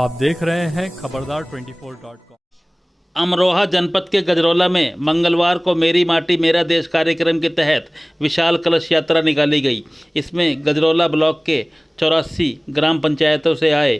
आप देख रहे हैं खबरदार 24.com। अमरोहा जनपद के गजरौला में मंगलवार को मेरी माटी मेरा देश कार्यक्रम के तहत विशाल कलश यात्रा निकाली गई। इसमें गजरौला ब्लॉक के 84 ग्राम पंचायतों से आए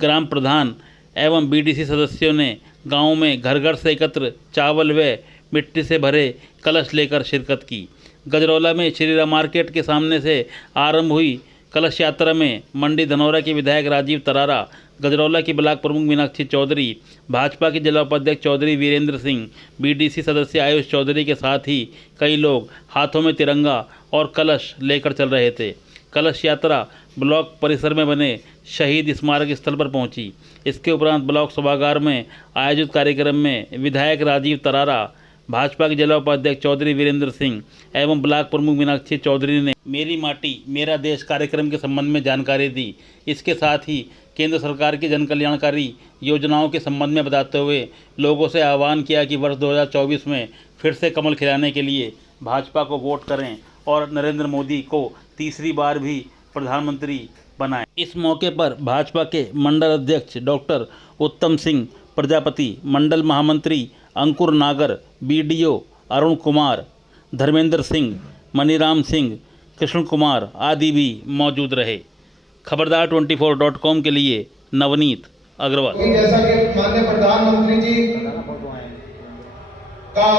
ग्राम प्रधान एवं बीडीसी सदस्यों ने गांव में घर घर से एकत्र चावल व मिट्टी से भरे कलश लेकर शिरकत की। गजरौला में श्री राम मार्केट के सामने से आरंभ हुई कलश यात्रा में मंडी धनौरा के विधायक राजीव तरारा, गजरौला की ब्लॉक प्रमुख मीनाक्षी चौधरी, भाजपा के जिला उपाध्यक्ष चौधरी वीरेंद्र सिंह, बीडीसी सदस्य आयुष चौधरी के साथ ही कई लोग हाथों में तिरंगा और कलश लेकर चल रहे थे। कलश यात्रा ब्लॉक परिसर में बने शहीद स्मारक स्थल पर पहुंची। इसके उपरांत ब्लॉक सभागार में आयोजित कार्यक्रम में विधायक राजीव तरारा, भाजपा के जिला उपाध्यक्ष चौधरी वीरेंद्र सिंह एवं ब्लॉक प्रमुख मीनाक्षी चौधरी ने मेरी माटी मेरा देश कार्यक्रम के संबंध में जानकारी दी। इसके साथ ही केंद्र सरकार की जनकल्याणकारी योजनाओं के संबंध में बताते हुए लोगों से आह्वान किया कि वर्ष 2024 में फिर से कमल खिलाने के लिए भाजपा को वोट करें और नरेंद्र मोदी को तीसरी बार भी प्रधानमंत्री बनाएं। इस मौके पर भाजपा के मंडल अध्यक्ष डॉक्टर उत्तम सिंह प्रजापति, मंडल महामंत्री अंकुर नागर, बीडीओ अरुण कुमार, धर्मेंद्र सिंह, मनीराम सिंह, कृष्ण कुमार आदि भी मौजूद रहे। खबरदार 24.com के लिए नवनीत अग्रवाल। जैसा कि माननीय प्रधानमंत्री जी का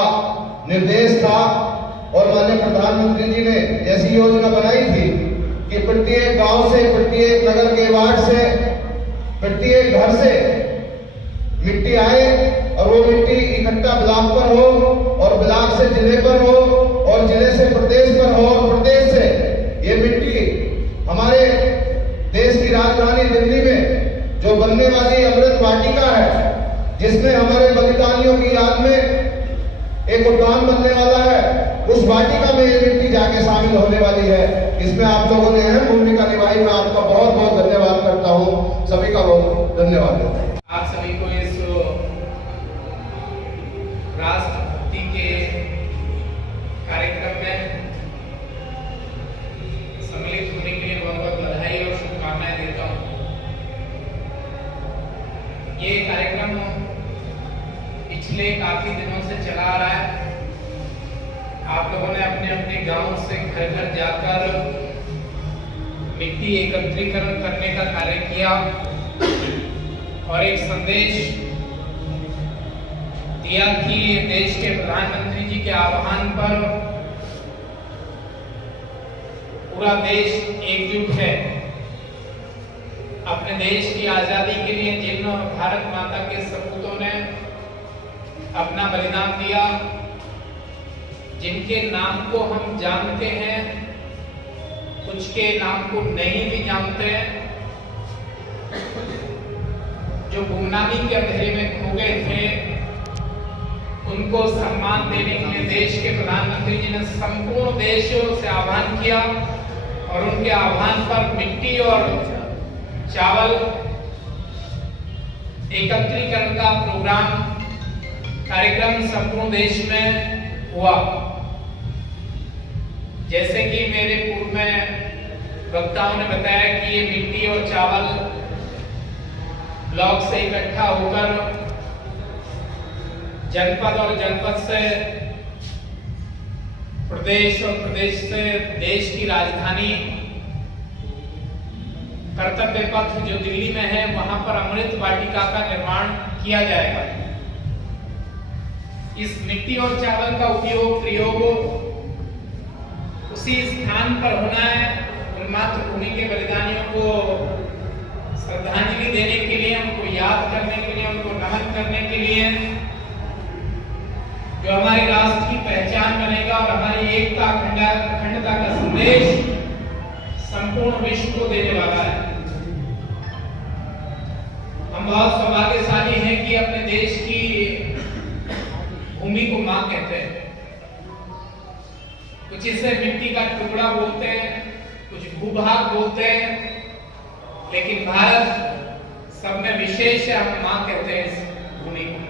निर्देश था और माननीय प्रधानमंत्री जी ने ऐसी योजना बनाई थी कि प्रत्येक गांव से, प्रत्येक नगर के वार्ड से, प्रत्येक घर से मिट्टी आए और वो मिट्टी इकट्ठा ब्लॉक पर हो और ब्लॉक से जिले पर हो और जिले से प्रदेश पर हो और प्रदेश से ये मिट्टी हमारे देश की राजधानी दिल्ली में जो बनने वाली अमृत वाटिका है, जिसमें हमारे बलिदानियों की याद में एक उद्यान बनने वाला है, उस वाटिका में ये मिट्टी जाके शामिल होने वाली है। इसमें आप लोगों ने अहम भूमिका निभाई। मैं आपका बहुत बहुत धन्यवाद करता हूँ। सभी का बहुत धन्यवाद। आप सभी को इस राष्ट्रभक्ति के कार्यक्रम में सम्मिलित होने के लिए बहुत बहुत बधाई और शुभकामनाएं देता हूँ। ये कार्यक्रम पिछले काफी दिनों से चला आ रहा है। आप लोगों ने अपने अपने गांव से घर घर जाकर मिट्टी एकत्रीकरण करने का कार्य किया और एक संदेश दिया कि देश के प्रधानमंत्री जी के आह्वान पर पूरा देश एकजुट है। अपने देश की आजादी के लिए जिन भारत माता के सपूतों ने अपना बलिदान दिया, जिनके नाम को हम जानते हैं, कुछ के नाम को नहीं भी जानते हैं, जो गुमनामी के अंधेरे में खो गए थे, उनको सम्मान देने के लिए देश के प्रधानमंत्री जी ने संपूर्ण देश से आह्वान किया और उनके आह्वान पर मिट्टी और चावल एकत्रीकरण का प्रोग्राम कार्यक्रम संपूर्ण देश में हुआ। जैसे कि मेरे पूर्व में वक्ताओं ने बताया कि ये मिट्टी और चावल ब्लॉक से इकट्ठा होकर जनपद और जनपद से प्रदेश और प्रदेश से देश की राजधानी कर्तव्य पथ जो दिल्ली में है, वहां पर अमृत वाटिका का निर्माण किया जाएगा। इस मिट्टी और चावल का उपयोग प्रयोग उसी स्थान पर होना है, उन मातृभूमि के बलिदानियों को श्रद्धांजलि देने के लिए, उनको याद करने के लिए, उनको नमन करने के लिए, जो हमारे राष्ट्र की पहचान बनेगा और हमारी एकता अखंडता का संदेश संपूर्ण विश्व को देने वाला है। हम बहुत सौभाग्यशाली हैं कि अपने देश की भूमि को मां कहते हैं। कुछ इसे मिट्टी का टुकड़ा बोलते हैं, कुछ भूभाग बोलते हैं, लेकिन भारत सब में विशेष है, हम मां कहते हैं इस भूमि को।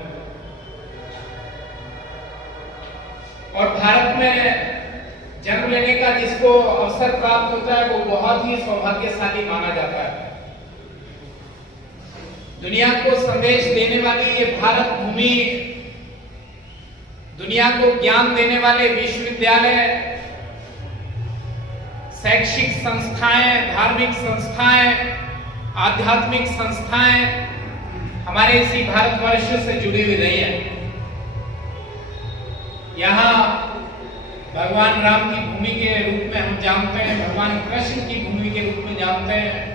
और भारत में जन्म लेने का जिसको अवसर प्राप्त होता है वो बहुत ही सौभाग्यशाली माना जाता है। दुनिया को संदेश देने वाली ये भारत भूमि, दुनिया को ज्ञान देने वाले विश्वविद्यालय, शैक्षिक संस्थाएं, धार्मिक संस्थाएं, आध्यात्मिक संस्थाएं हमारे इसी भारतवर्ष से जुड़ी हुई रही है। यहाँ भगवान राम की भूमि के रूप में हम जानते हैं, भगवान कृष्ण की भूमि के रूप में जानते हैं,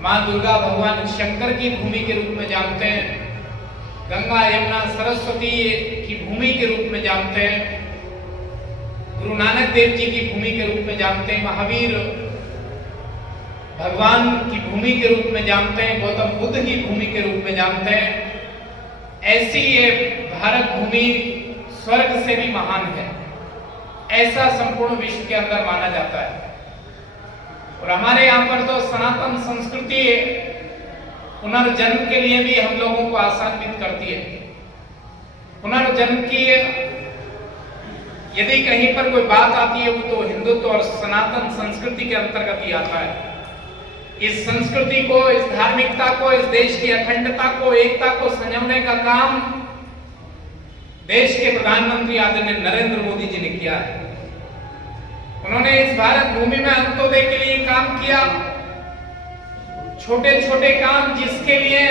माँ दुर्गा भगवान शंकर की भूमि के रूप में जानते हैं, गंगा यमुना सरस्वती की भूमि के रूप में जानते हैं, गुरु नानक देव जी की भूमि के रूप में जानते हैं, महावीर भगवान की भूमि के रूप में जानते हैं, गौतम बुद्ध की भूमि के रूप में जानते हैं। ऐसी ये भारत भूमि स्वर्ग से भी महान है, ऐसा संपूर्ण विश्व के अंदर माना जाता है। और हमारे यहाँ पर तो सनातन संस्कृति पुनर्जन्म के लिए भी हम लोगों को आशान्वित करती है। पुनर्जन्म की यदि कहीं पर कोई बात आती है वो तो हिंदुत्व और सनातन संस्कृति के अंतर्गत ही आता है। इस संस्कृति को, इस धार्मिकता को, इस देश की अखंडता को, एकता को संजोने का काम देश के प्रधानमंत्री आदरणीय नरेंद्र मोदी जी ने किया है। उन्होंने इस भारत भूमि में अंत्योदय के लिए काम किया। छोटे छोटे काम जिसके लिए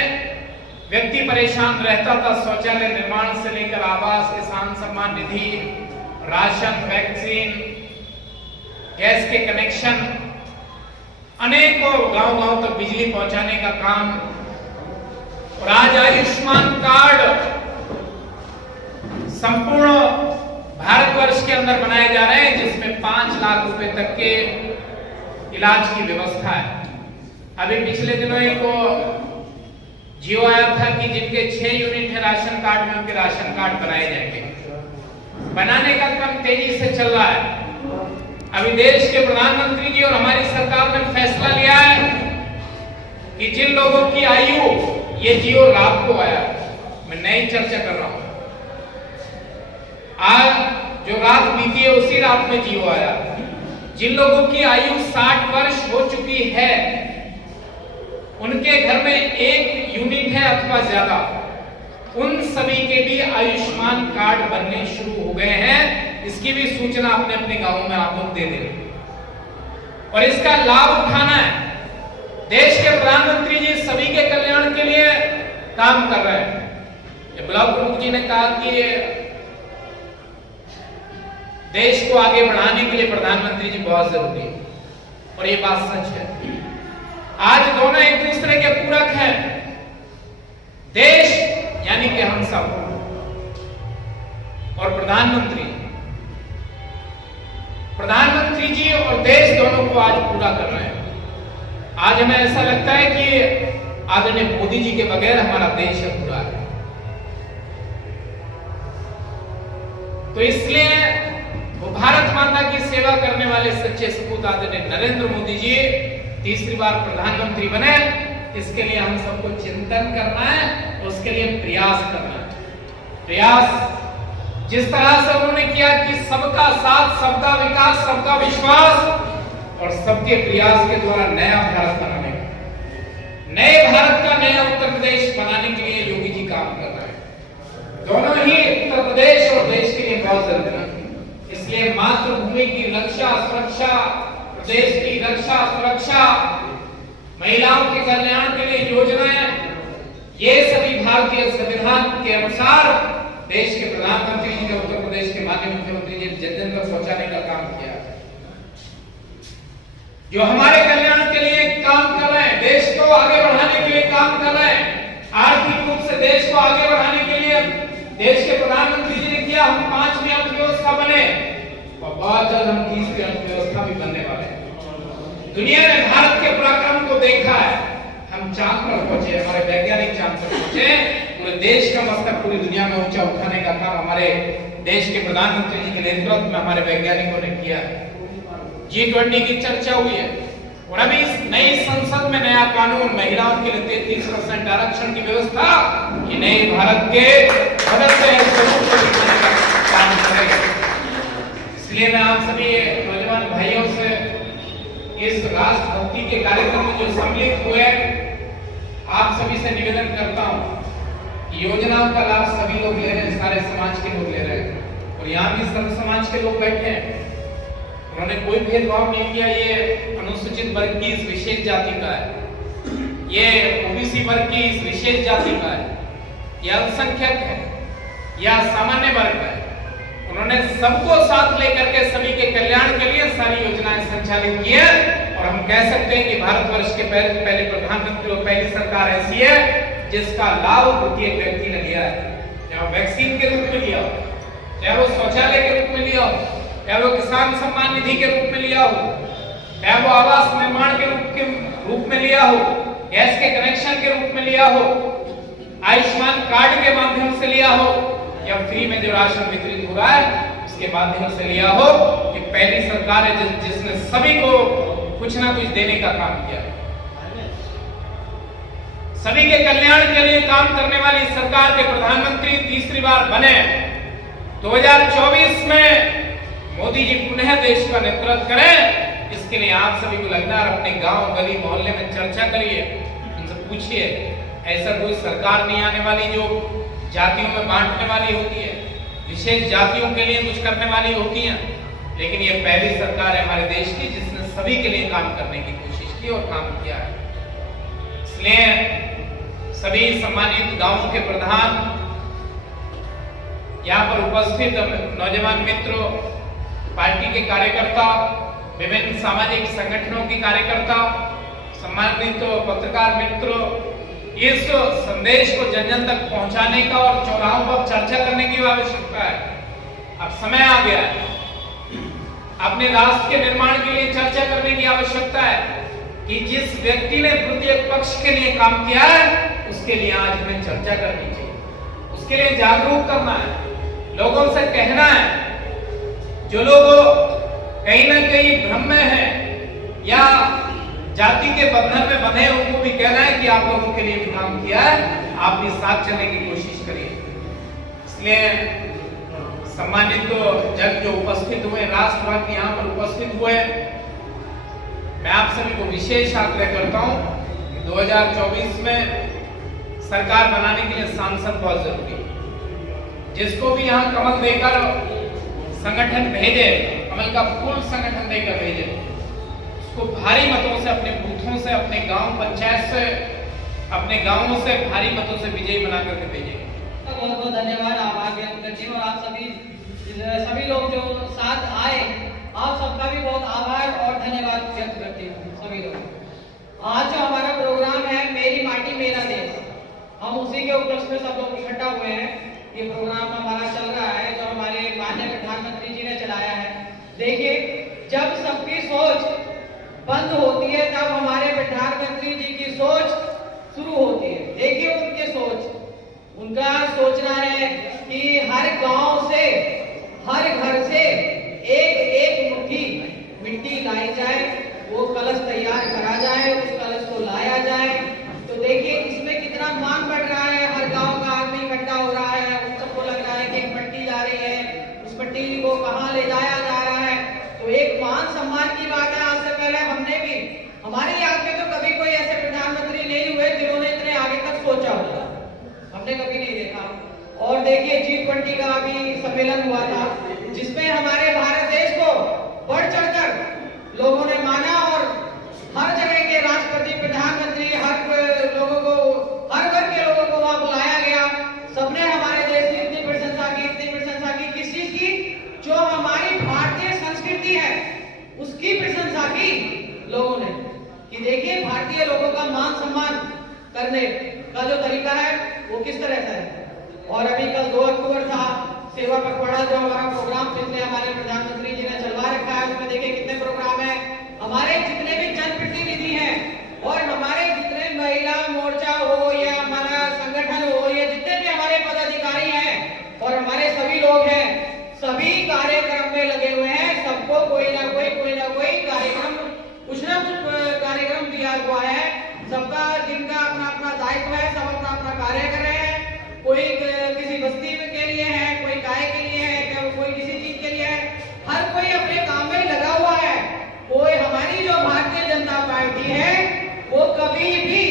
व्यक्ति परेशान रहता था, शौचालय निर्माण से लेकर आवास, किसान Samman Nidhi, ration, vaccine, gas के कनेक्शन, अनेकों गांव-गांव तक बिजली पहुंचाने का काम। और आज आयुष्मान कार्ड संपूर्ण भारतवर्ष के अंदर बनाए जा रहे हैं, जिसमें 5 लाख रुपए तक के इलाज की व्यवस्था है। अभी पिछले दिनों एक जियो आया था कि जिनके 6 यूनिट है राशन कार्ड में, उनके राशन कार्ड बनाए जाएंगे। बनाने का काम तेजी से चल रहा है। अभी देश के प्रधानमंत्री जी और हमारी सरकार ने फैसला लिया है कि जिन लोगों की आयु, ये जियो रात को आया, मैं नई चर्चा कर रहा हूं, आज जो रात बीती है उसी रात में जियो आया। जिन लोगों की आयु 60 वर्ष हो चुकी है, उनके घर में 1 यूनिट है अथवा ज्यादा, उन सभी के भी आयुष्मान कार्ड बनने शुरू हो गए हैं। इसकी भी सूचना अपने अपने गांवों में आप लोग दे दें और इसका लाभ उठाना है। देश के प्रधानमंत्री जी सभी के कल्याण के लिए काम कर रहे हैं। ब्लॉक प्रमुख जी ने कहा कि देश को आगे बढ़ाने के लिए प्रधानमंत्री जी बहुत जरूरी है, और ये बात सच है। आज दोनों एक दूसरे के पूरक हैं। देश यानी कि हम सब और प्रधानमंत्री जी और देश दोनों को आज पूरा कर रहे हैं। आज हमें ऐसा लगता है कि आदरणीय मोदी जी के बगैर हमारा देश अधूरा है। तो इसलिए वो भारत माता की सेवा करने वाले सच्चे सपूत आदरणीय नरेंद्र मोदी जी तीसरी बार प्रधानमंत्री बने। इसके लिए हम सबको चिंतन करना है, उसके लिए प्रयास करना है। प्रयास जिस तरह से उन्होंने किया कि सबका साथ, सबका विकास, सबका विश्वास और सबके प्रयास के द्वारा नया भारत बनाने का, नए भारत का नया उत्तर प्रदेश बनाने के लिए योगी जी काम कर रहे हैं। दोनों ही उत्तर प्रदेश और देश के लिए बहुत जरूरी है। इसलिए मातृभूमि की रक्षा सुरक्षा, प्रदेश की रक्षा सुरक्षा, महिलाओं के कल्याण के लिए योजनाएं, ये सभी भारतीय संविधान के अनुसार देश के प्रधानमंत्री जी ने उत्तर प्रदेश के माननीय मुख्यमंत्री जी जन जन तक पहुंचाने का काम किया, जो हमारे कल्याण के लिए काम कर रहे हैं, देश को आगे बढ़ाने के लिए काम कर रहे हैं। आर्थिक रूप से देश को आगे बढ़ाने के लिए देश के प्रधानमंत्री जी ने किया। हम 5वीं अर्थव्यवस्था बने और बहुत जल्द हम 30वीं अर्थव्यवस्था भी बनने वाले हैं। दुनिया ने भारत के पराक्रम को देखा है। हम चांद पर पहुंचे, हमारे वैज्ञानिक चांद पर पहुंचे। पूरे देश का मस्तक पूरी दुनिया में ऊंचा उठाने का काम हमारे देश के प्रधानमंत्री जी के नेतृत्व में हमारे वैज्ञानिकों ने किया है। G20 की चर्चा हुई है और अभी इस नई संसद में नया कानून, महिलाओं के लिए 33% आरक्षण की व्यवस्था, ये नए भारत के सदस्य काम करेगा। इसलिए मैं आप सभी नौजवान भाइयों से इस राष्ट्रभक्ति के कार्यक्रम में जो सम्मिलित हुए, आप सभी से निवेदन करता हूं कि योजनाओं का लाभ सभी लोग ले रहे हैं, सारे समाज के लोग ले रहे हैं और यहाँ भी सब समाज के लोग बैठे हैं। उन्होंने कोई भेदभाव नहीं किया। ये अनुसूचित वर्ग की इस विशेष जाति का है, ये ओबीसी वर्ग की इस विशेष जाति का है, ये अल्पसंख्यक है या सामान्य वर्ग है। उन्होंने सबको साथ लेकर के सभी के कल्याण के लिए सारी योजनाएं संचालित की है और हम कह सकते हैं कि भारतवर्ष के पहले प्रधानमंत्री और पहली सरकार ऐसी है जिसका लाभ प्रत्येक व्यक्ति ने लिया है, चाहे वैक्सीन के रूप में लिया हो, चाहे वो शौचालय के रूप में लिया हो, चाहे वो किसान सम्मान निधि के रूप में लिया हो, चाहे वो आवास निर्माण के रूप में लिया हो, गैस के कनेक्शन के रूप में लिया हो, आयुष्मान कार्ड के माध्यम से लिया हो या फ्री में जो राशन वितरित हो रहा है उसके माध्यम से लिया हो। ये पहली सरकार है जिसने सभी को कुछ ना कुछ देने का काम किया, सभी के कल्याण के लिए काम करने वाली सरकार के प्रधानमंत्री तीसरी बार बने। 2024 में मोदी जी पुनः देश का नेतृत्व करें, इसके लिए आप सभी को लगना और अपने गांव गली मोहल्ले में चर्चा करिए, उनसे पूछिए। ऐसा कोई सरकार नहीं आने वाली जो जातियों में बांटने वाली होती है, विशेष जातियों के लिए कुछ करने वाली होती है, लेकिन ये पहली सरकार है हमारे देश की जिसने सभी के लिए काम करने की कोशिश की और काम किया है। इसलिए सभी सम्मानित गांवों के प्रधान, यहाँ पर उपस्थित नौजवान मित्रों, पार्टी के कार्यकर्ता, विभिन्न सामाजिक संगठनों के कार्यकर्ता, सम्मानित पत्रकार मित्रों, इस संदेश को जन जन तक पहुंचाने का और चौराहों पर चर्चा करने की आवश्यकता है। अब समय आ गया है, अपने राष्ट्र के निर्माण के लिए चर्चा करने की आवश्यकता है कि जिस व्यक्ति ने प्रत्येक पक्ष के लिए काम किया है उसके लिए आज हमें चर्चा करनी चाहिए, उसके लिए जागरूक करना है, लोगों से कहना है। जो लोग कहीं ना कहीं भ्रम में है या जाति के बंधन में बंधे, उनको भी कहना है कि आप लोगों के लिए भी काम किया है, आप भी साथ चलने की कोशिश करिए। इसलिए सम्मानित जन जो उपस्थित हुए, राष्ट्रभक्त यहाँ पर उपस्थित हुए, मैं आप सभी को विशेष आग्रह करता हूँ 2024 में सरकार बनाने के लिए सांसद बहुत जरूरी है। जिसको भी यहाँ कमल देकर संगठन भेजे, कमल का फूल संगठन देकर भेजे, उसको भारी मतों से, अपने बूथों से, अपने गांव पंचायत से, अपने गांवों से भारी मतों से विजयी बना करके भेजेंगे। बहुत बहुत धन्यवाद, आभार व्यक्त करती हूँ। और आप सभी लोग जो साथ आए, आप सबका भी बहुत आभार और धन्यवाद व्यक्त करती हूँ सभी लोग। आज जो हमारा प्रोग्राम है मेरी माटी मेरा देश, हम उसी के उपलक्ष्य में सब लोग इकट्ठा हुए हैं। ये प्रोग्राम हमारा चल रहा है जो हमारे माननीय प्रधानमंत्री जी ने चलाया है। देखिए, जब सबकी सोच बंद होती है तब हमारे प्रधानमंत्री जी की सोच शुरू होती है। देखिए उनकी सोच, उनका सोचना है कि हर गांव से, हर घर से एक एक मुट्ठी मिट्टी लाई जाए, वो कलश तैयार करा जाए, उस कलश को लाया जाए। तो देखिए इसमें कितना मान बढ़ रहा है, हर गांव का आदमी इकट्ठा हो रहा है, उन सबको लग रहा है कि एक मट्टी जा रही है, उस मट्टी को कहाँ ले जाया जा रहा है। तो एक मान सम्मान की बात है। आज से पहले हमने भी, हमारे याद में तो कभी कोई ऐसे प्रधानमंत्री नहीं हुए जिन्होंने इतने आगे तक सोचा होगा, हमने कभी नहीं देखा। और देखिए G20 का भी सम्मेलन हुआ था जिसमें हमारे भारत देश को बढ़ चढ़कर लोगों ने माना और हर जगह के राष्ट्रपति, प्रधानमंत्री, हर लोगों को, हर वर्ग के लोगों को वहां बुलाया गया। सबने हमारे देश की इतनी प्रशंसा की, इतनी प्रशंसा की, किस चीज की? जो हमारी भारतीय संस्कृति है उसकी प्रशंसा की लोगों ने, कि देखिए भारतीय लोगों का मान सम्मान करने का जो तरीका है वो किस तरह से है। और अभी कल 2 अक्टूबर था, सेवा पखवाड़ा जो हमारा प्रोग्राम पिछले हमारे प्रधानमंत्री जी ने चलवा रखा है, उसमें देखिए कितने प्रोग्राम है। हमारे जितने भी जनप्रतिनिधि हैं और हमारे जितने महिला मोर्चा हो या हमारा संगठन हो या जितने भी हमारे पदाधिकारी हैं और हमारे सभी लोग हैं, सभी कार्यक्रम में लगे हुए हैं। सबको कोई ना कोई कार्यक्रम, कुछ ना कुछ कार्यक्रम दिया हुआ है। सबका जिनका अपना अपना दायित्व है, सब अपना अपना कार्य कर रहे हैं। कोई किसी बस्ती के लिए है, कोई गाय के लिए है, कोई किसी चीज के लिए है, हर कोई अपने काम में लगा हुआ है। कोई, हमारी जो भारतीय जनता पार्टी है वो कभी भी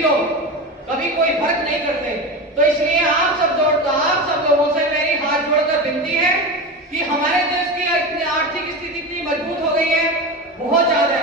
सभी लोग कभी कोई फर्क नहीं करते। तो इसलिए आप सब लोगों से मेरी हाथ जोड़कर विनती है कि हमारे देश की आर्थिक स्थिति इतनी मजबूत हो गई है, बहुत ज्यादा